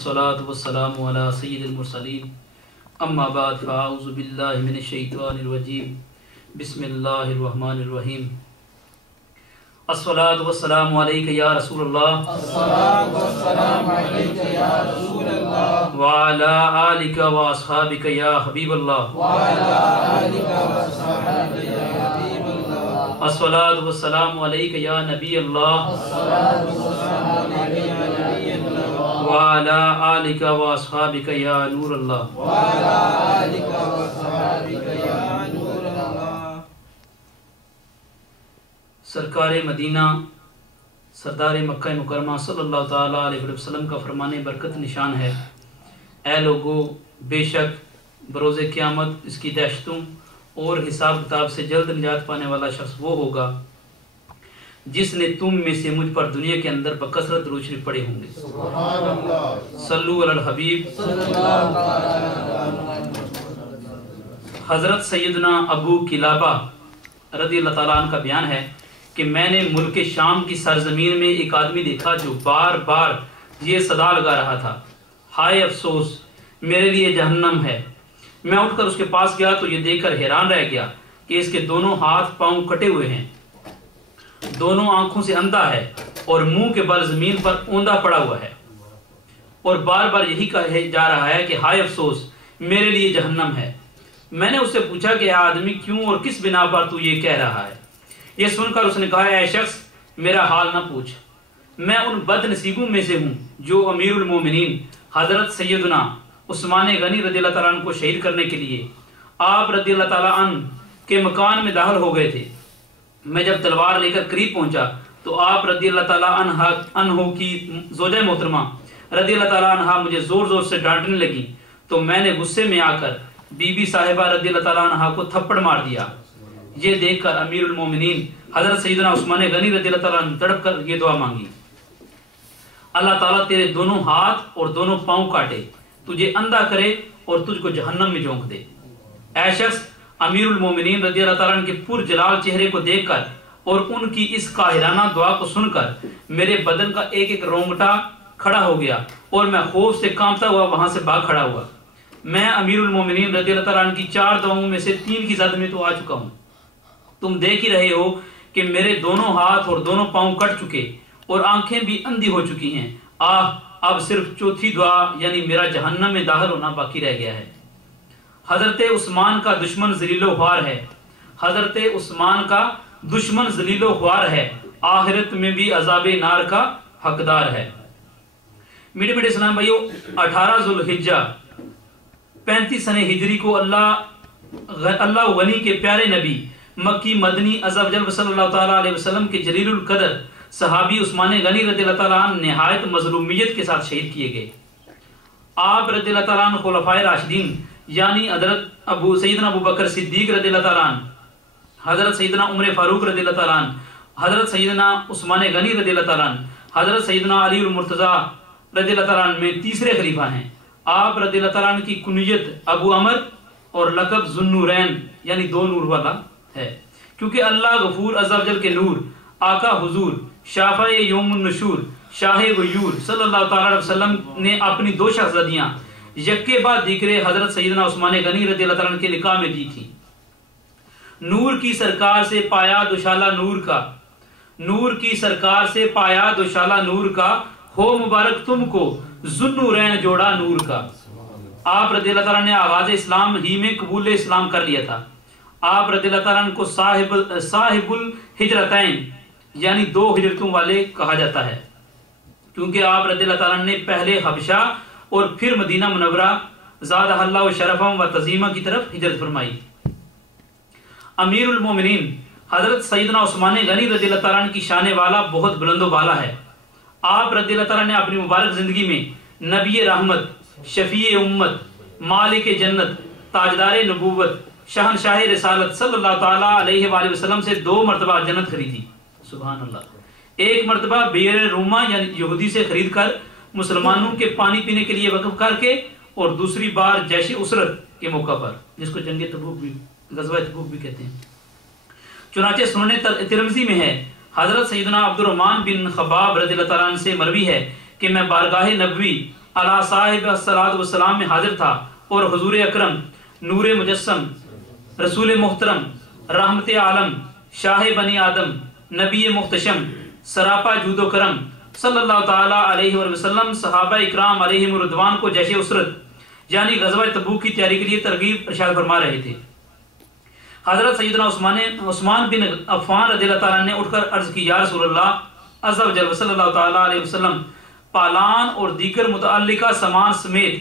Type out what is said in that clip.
والصلاة والسلام على سید المرسلین اما بعد فاعوذ باللہ من الشیطان الرجیم بسم اللہ الرحمن الرحیم الصلاة والسلام علیک یا رسول اللہ الصلاة والسلام علیک یا رسول اللہ وعلی آلک واصحابک یا حبیب اللہ وعلی آلک واصحابک یا حبیب اللہ الصلاة والسلام علیک یا نبی اللہ الصلاة والسلام علیک یا نبی اللہ وعلی آلک واصحابک یا نور اللہ وعلی آلک واصحابک یا نور اللہ۔ سرکار مدینہ سردار مکہ مکرمہ صلی اللہ تعالیٰ علیہ وسلم کا فرمان برکت نشان ہے، اے لوگو بے شک بروز قیامت اس کی دہشتوں اور حساب کتاب سے جلد نجات پانے والا شخص وہ ہوگا جس نے تم میں سے مجھ پر دنیا کے اندر بکثرت روشنی پڑے ہوں گے۔ سبحان اللہ۔ صلو علی الحبیب صلی اللہ علیہ وسلم۔ حضرت سیدنا ابو کلابہ رضی اللہ تعالیٰ عنہ کا بیان ہے کہ میں نے ملک شام کی سرزمین میں ایک آدمی دیکھا جو بار بار یہ صدا لگا رہا تھا، ہائے افسوس میرے لیے جہنم ہے۔ میں اٹھ کر اس کے پاس گیا تو یہ دیکھ کر حیران رہ گیا کہ اس کے دونوں ہاتھ پاؤں کٹے ہوئے ہیں، دونوں آنکھوں سے اندھا ہے اور منہ کے بل زمین پر اوندا پڑا ہوا ہے، اور بار بار یہی کہا جا رہا ہے کہ ہائے افسوس میرے لیے جہنم ہے۔ میں نے اس سے پوچھا کہ اے آدمی کیوں اور کس بنا پر تو یہ کہہ رہا ہے؟ یہ سن کر اس نے کہا اے شخص میرا حال نہ پوچھ، میں ان بد نصیبوں میں سے ہوں جو امیر المومنین حضرت سیدنا عثمان غنی رضی اللہ تعالیٰ عنہ کو شہید کرنے کے لیے آپ رضی اللہ تعالیٰ عنہ کے مکان میں داخل ہو گئے تھے۔ میں جب تلوار لے کر قریب پہنچا تو آپ رضی اللہ تعالیٰ عنہ کی زوجہ محترمہ رضی اللہ تعالیٰ عنہ مجھے زور زور سے ڈانٹنے لگی تو میں نے غصے میں آ کر بی بی صاحبہ رضی اللہ تعالیٰ عنہ کو تھپڑ مار دیا۔ یہ دیکھ کر امیر المومنین حضرت سیدنا عثمان غنی رضی اللہ تعالیٰ عنہ تڑپ کر یہ دعا مانگی، اللہ تعالیٰ تیرے دونوں ہاتھ اور دونوں پاؤں کاٹے، تجھے اندھا کرے اور تجھ کو جہنم میں جھونک دے۔ اے شخص امیر المومنین رضی اللہ تعالیٰ عنہ کے پر جلال چہرے کو دیکھ کر اور ان کی اس قاہرانہ دعا کو سن کر میرے بدن کا ایک ایک رونگٹا کھڑا ہو گیا اور میں خوف سے کانپتا ہوا وہاں سے بھاگ کھڑا ہوا۔ میں امیر المومنین رضی اللہ تعالیٰ عنہ کی 4 دعاؤں میں سے 3 کی زد میں تو آ چکا ہوں۔ تم دیکھ ہی رہے ہو کہ میرے دونوں ہاتھ اور دونوں پاؤں کٹ چکے اور آنکھیں بھی اندھی ہو چکی ہیں۔ اب صرف چوتھی دعا یعنی میرا جہنم میں داخل ہونا باقی رہ گیا ہے۔ حضرت عثمان کا دشمن ذلیل و خوار ہے، حضرت عثمان کا دشمن ذلیل و خوار ہے، آخرت میں بھی عذاب نار کا حقدار ہے۔ میٹھے میٹھے اسلام بھائیو، 18 ذوالحجہ 35 سنہ ہجری کو اللہ غنی کے پیارے نبی مکی مدنی عز و جل صلی اللہ تعالیٰ علیہ وسلم کے جلیل القدر صحابی عثمان غنی رضی اللہ تعالیٰ عنہ نہایت مظلومیت کے ساتھ شہید کیے گئے۔ آپ رضی اللہ تعالیٰ عنہ خلفائے راشدین یعنی حضرت سیدنا ابو بکر صدیق رضی اللہ تعالیٰ عنہ، حضرت سیدنا عمر فاروق رضی اللہ تعالیٰ عنہ، حضرت سیدنا عثمان غنی رضی اللہ تعالیٰ عنہ، حضرت سیدنا علی المرتضیٰ رضی اللہ تعالیٰ عنہ میں تیسرے خلیفہ ہیں۔ آپ رضی اللہ تعالیٰ عنہ کی کنیت ابو عمر اور لقب ذوالنورین یعنی 2 نور والا ہے، کیونکہ اللہ غفور عز و جل کے نور آقا حضور شافع یوم النشور شاہ غیور صلی اللہ تعالیٰ علیہ وسلم نے اپنی 2 شہزادیاں یکے بعد دیگرے حضرت سیدنا عثمان غنی رضی اللہ تعالیٰ عنہ کے نکاح میں دی تھی۔ نور کی سرکار سے پایا دوشالہ نور کا، نور کی سرکار سے پایا دوشالہ نور کا، ہو مبارک تم کو ذوالنورین جوڑا نور کا۔ آپ رضی اللہ تعالیٰ نے آغاز اسلام ہی میں قبول اسلام کر لیا تھا۔ آپ رضی اللہ تعالیٰ کو صاحب الہجرتین یعنی 2 ہجرتوں والے کہا جاتا ہے، کیونکہ آپ رضی اللہ تعالیٰ نے پہلے حبشہ اور پھر مدینہ منورہ زادہ اللہ و شرفم و تعظیمہ کی طرف ہجرت فرمائی۔ امیر المومنین حضرت سیدنا عثمان غنی رضی اللہ تعالیٰ عنہ کی شان والا بہت بلند و بالا ہے۔ آپ رضی اللہ تعالیٰ نے اپنی مبارک زندگی میں نبی رحمت، شفیع امت، مالک جنت، تاجدار نبوت، شہنشاہ رسالت صلی اللہ تعالیٰ علیہ وآلہ وسلم سے 2 مرتبہ جنت خریدی۔ سبحان اللہ۔ ایک مرتبہ بیر روما یعنی یہودی سے خرید کر مسلمانوں کے پانی پینے کے لیے وقف کر کے، اور دوسری بار جیش اسرت کے موقع پر، جس کو جنگ تبوک بھی غزوہ تبوک بھی کہتے ہیں۔ چنانچہ سنن ترمذی میں ہے، حضرت سیدنا عبد الرحمن بن خباب رضی اللہ تعالیٰ عنہ سے مروی ہے کہ میں بارگاہ نبوی علی صاحب الصلاۃ والسلام میں حاضر تھا اور حضور اکرم نور مجسم، رسول محترم، رحمت عالم، شاہ بنی آدم، نبی محتشم، سراپا جود و کرم صلی اللہ تعالی علیہ وسلم صحابہ اکرام علیہم رضوان کو جیش اسرت یعنی غزوہ تبوک کی تیاری کے لیے ترغیب ارشاد فرما رہے تھے۔ حضرت سیدنا عثمان بن عفان رضی اللہ تعالیٰ نے اٹھ کر عرض کی، یا رسول اللہ عز و جل صلی اللہ تعالی علیہ وسلم، پالان اور دیگر متعلقہ سامان سمیت